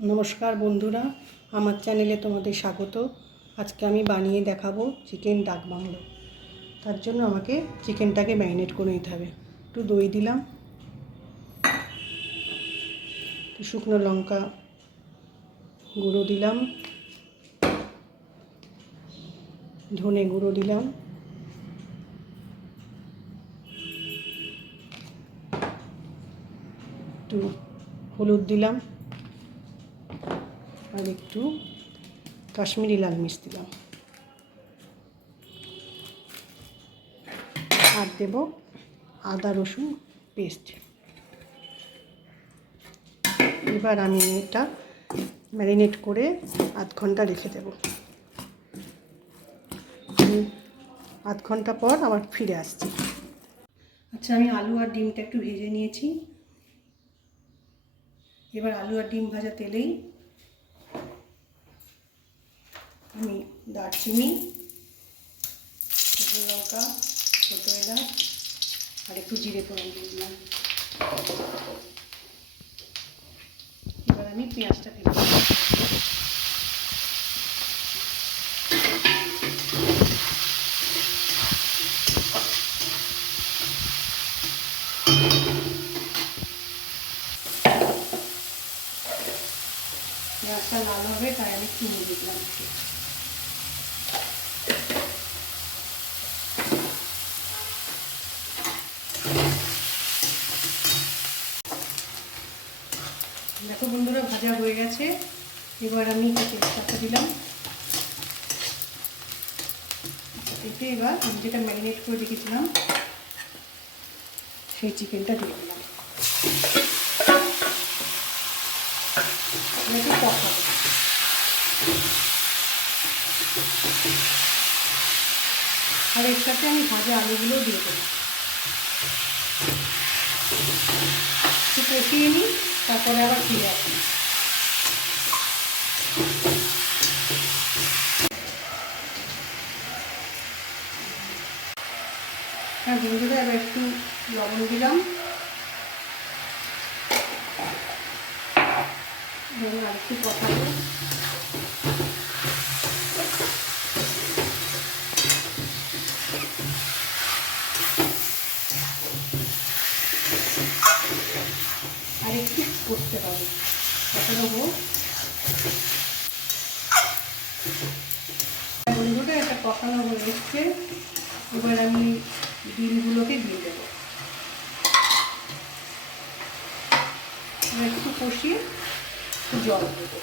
नमस्कार बंधुरा आमार चैनेले तुम्हादेर स्वागत। आज के आमी बानिये देखाबो चिकेन डाक बांगलो। तार जोन्नो आमाके चिकेनटाके मैरिनेट करे निते हबे। एकटु दई दिलाम, शुकनो लंका गुঁড়ো दिलाम, धने गुঁড়ো दिलाम, एकटु हलुद दिलाम और एकटू काश्मीरी लाल मिर्च दिलाम और देव आदा रसुन पेस्ट। एबार आमी एटा मैरिनेट करे आध घंटा रेखे देव। आध घंटा पर आबार फिरे आसछि। अच्छा आमी आलू और डिमटा एकटू भेजे निয়েছি। एबार आलू और डिम भाजा तेलेই আমি দারচিনি, শুকনো লঙ্কা, ছোটো এলাচ আর একটু জিরে ফোড়ন দিয়ে দিলাম। এবার আমি পেঁয়াজটা দিয়ে দিলাম। পেঁয়াজটা লাল হবে তাই আমি চিনি দিলাম। देखो बंधुरा भाजा हो गेছে। এবার আমি তেজপাতা দিলাম। এতে এবার আমি যেটা ম্যারিনেট করে রেখেছিলাম সেই চিকেনটা দিয়ে দিলাম। একটু কষাবো। আর এর সাথে আমি ভাজা আলুগুলো দিয়ে দেবো। একটু কষিয়ে নিই, তারপরে আবার ফিরে আসি। হ্যাঁ বন্ধুরা, এবার একটু লবণ দিলাম এবং আর একটু কষাবো। আর একটু করতে হবে, কষানো হোক। বন্ধুরা এটা কষানো হয়ে এসছে। এবার আমি ডিমগুলোকে দিয়ে দেবো। একটু কষিয়ে একটু জল দেবো।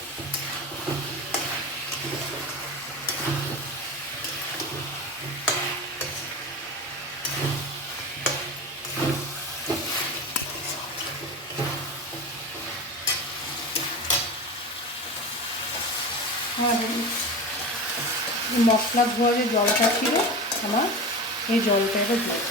আর মশলা ধোয়া যে জলটা ছিল আমার, এই জলটা এবার দিয়ে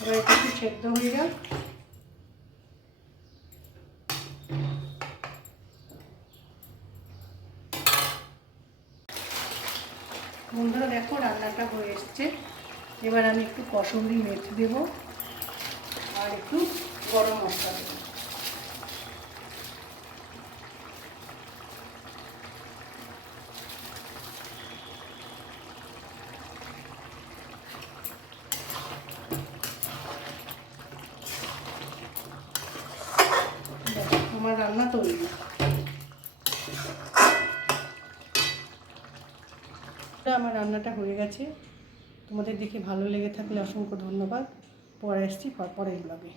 এবার একটু সেদ্ধ হয়ে যাক। বন্ধুরা দেখো রান্নাটা হয়ে এসছে। এবার আমি একটু কসুরি মেথি দেব আর একটু গরম মশলা দেব। আমার রান্না তৈরি। আমার রান্নাটা হয়ে গেছে। তোমাদের দেখে ভালো লেগে থাকলে অসংখ্য ধন্যবাদ। পরে আসছি পরের ব্লগে।